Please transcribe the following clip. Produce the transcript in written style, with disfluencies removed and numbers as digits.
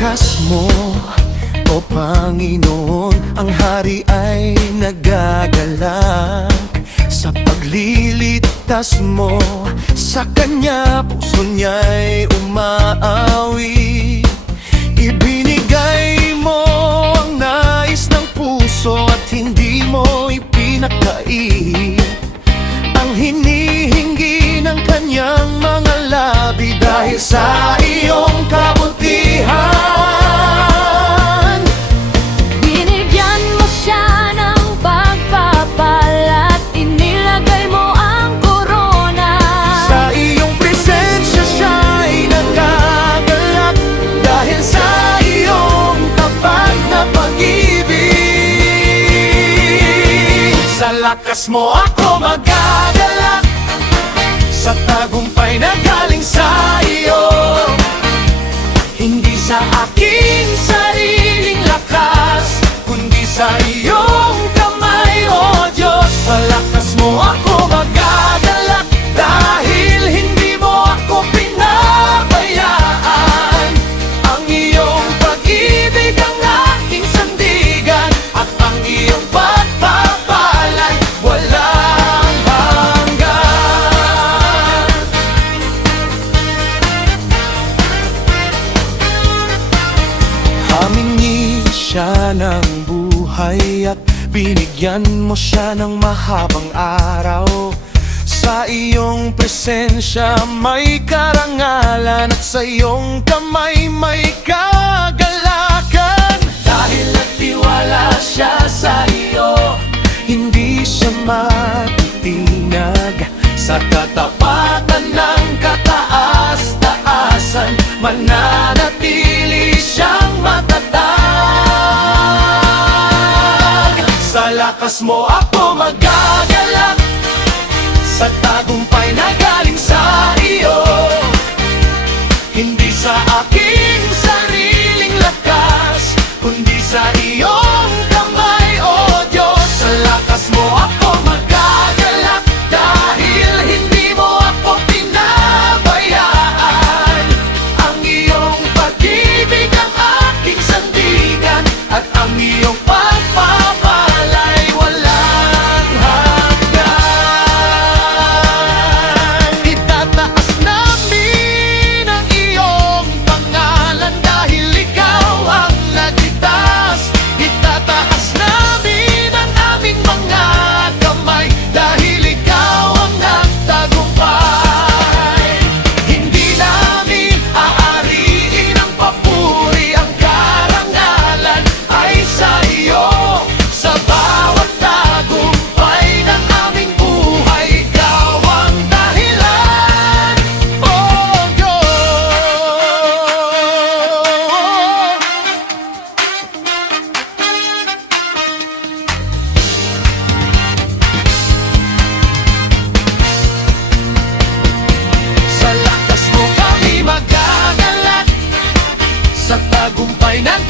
lakas mo, o Panginoon, ang hari ay nagagalak. Sa paglilitas mo, sa Kanya puso niya'y umaawi. Ibinigay mo ang nais ng puso at hindi mo ipinakait ang hinihingi ng Kanyang mga labi. Dahil sa iyong kabutihan, binigyan mo siya ng pagpapala at inilagay mo ang korona. sa iyong presensya siya'y nagagalak. Dahil sa iyong tapat na pag-ibig, sa lakas mo ako magagalak, sa tagumpay na galing sa iyo. Hindi sa aking sariling lakas, kundi sa iyong kamay, O Diyos. Sa lakas mo ako magagalak, dahil hindi mo ako pinabayaan. Ang iyong pag-ibig ang aking sandigan, at ang iyong pagpapala'y walang hanggan. Hamingi siya ng buhay at binigyan mo siya ng mahabang araw. Sa iyong presensya may karangalan, at sa iyong kamay may kagalakan. Dahil nagtiwala siya sa iyo, hindi siya matitinag. Sa katapatan ng kataas-taasan, mananatili siyang matatag. Sa lakas mo ako magagalak, sa tagumpay na galing sa iyo. Hindi sa aking sariling lakas, kundi sa iyong kamay, O Diyos. Sa lakas mo ako magagalak, dahil hindi mo ako pinabayaan. Ang iyong pag-ibig ang aking sandigan, at ang iyong pagpapala'y walang hanggan. Itataas namin ang iyong pangalan, dahil ikaw ang nagligtas. Itataas namin ang aming mga kamay, dahil ikaw ang nagtagumpay. Hindi namin aariin ang papuri, ang karangalan ay sa iyo. Sa bawat tagumpay ng aming buhay, ikaw ang dahilan, O Diyos. Sa lakas mo kami magagalak, sa tagumpay na